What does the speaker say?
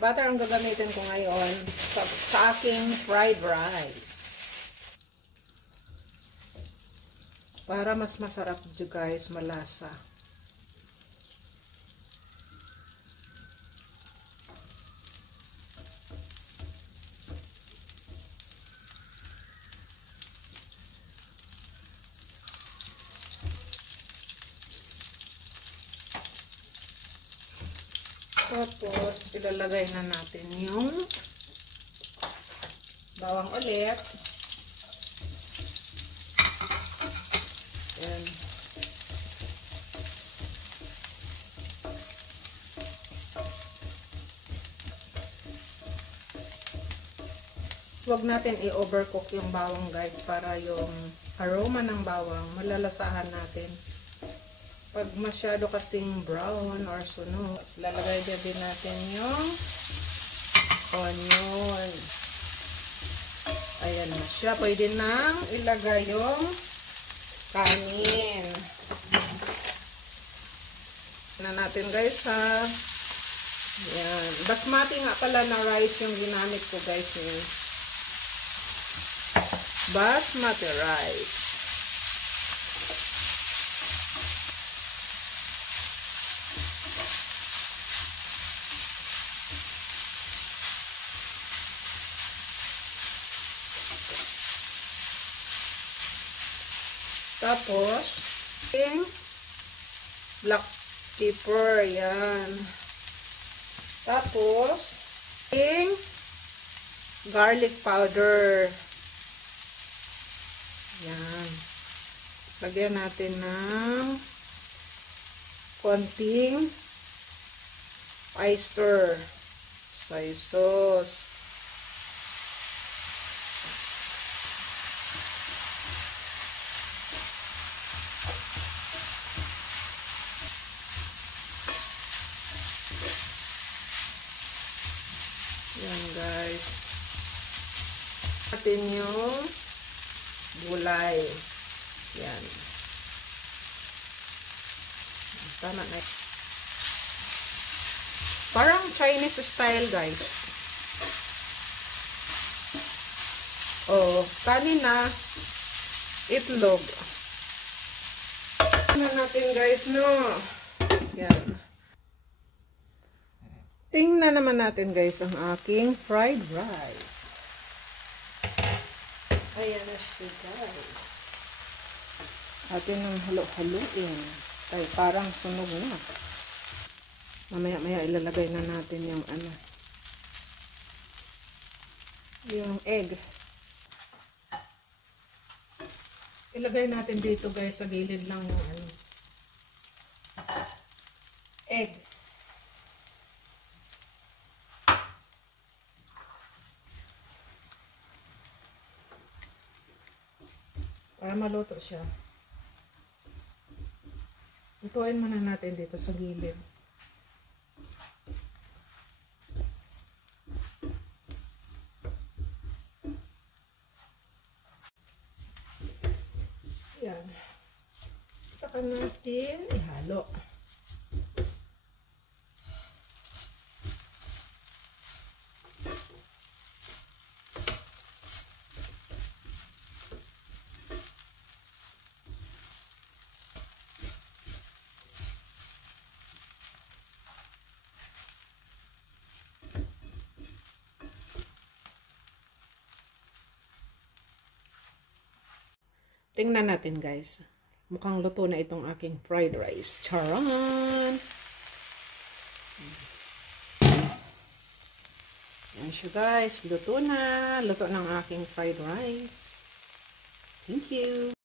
Butter ang gagamitin ko ngayon sa aking fried rice. Para mas masarap dito guys, malasa. Tapos, ilalagay na natin yung bawang ulit. Ayan. Huwag natin i-overcook yung bawang guys para yung aroma ng bawang malalasahan natin. Pag masyado kasing brown or sunog, lalagay din natin yung onion. Ayan na siya. Pwede nang ilagay yung kanin. Na natin guys ha. Ayan. Basmati nga pala na rice yung ginamit ko guys. Basmati rice. Tapos, yung black pepper, yan. Tapos, yung garlic powder. Yan. Lagyan natin ng konting oyster, soy sauce. Yan guys. Natin yung gulay. Yan. Tama na. Parang Chinese style guys. Oh, kanin na itlog. Tingnan natin guys, no. Yan. Tingnan naman natin guys ang aking fried rice. Ayan na siya guys. Atin ang halo-haloin. Ay, parang sunog na. Mamaya-maya ilalagay na natin yung ano. Yung egg. Ilagay natin dito guys sa gilid lang yung ano. Egg. Para maluto siya. Lutuin muna natin dito sa gilid. Yan. Saka natin ihalo. Tingnan natin guys. Mukhang luto na itong aking fried rice. Charan! Yan siya guys. Luto na. Luto ng aking fried rice. Thank you.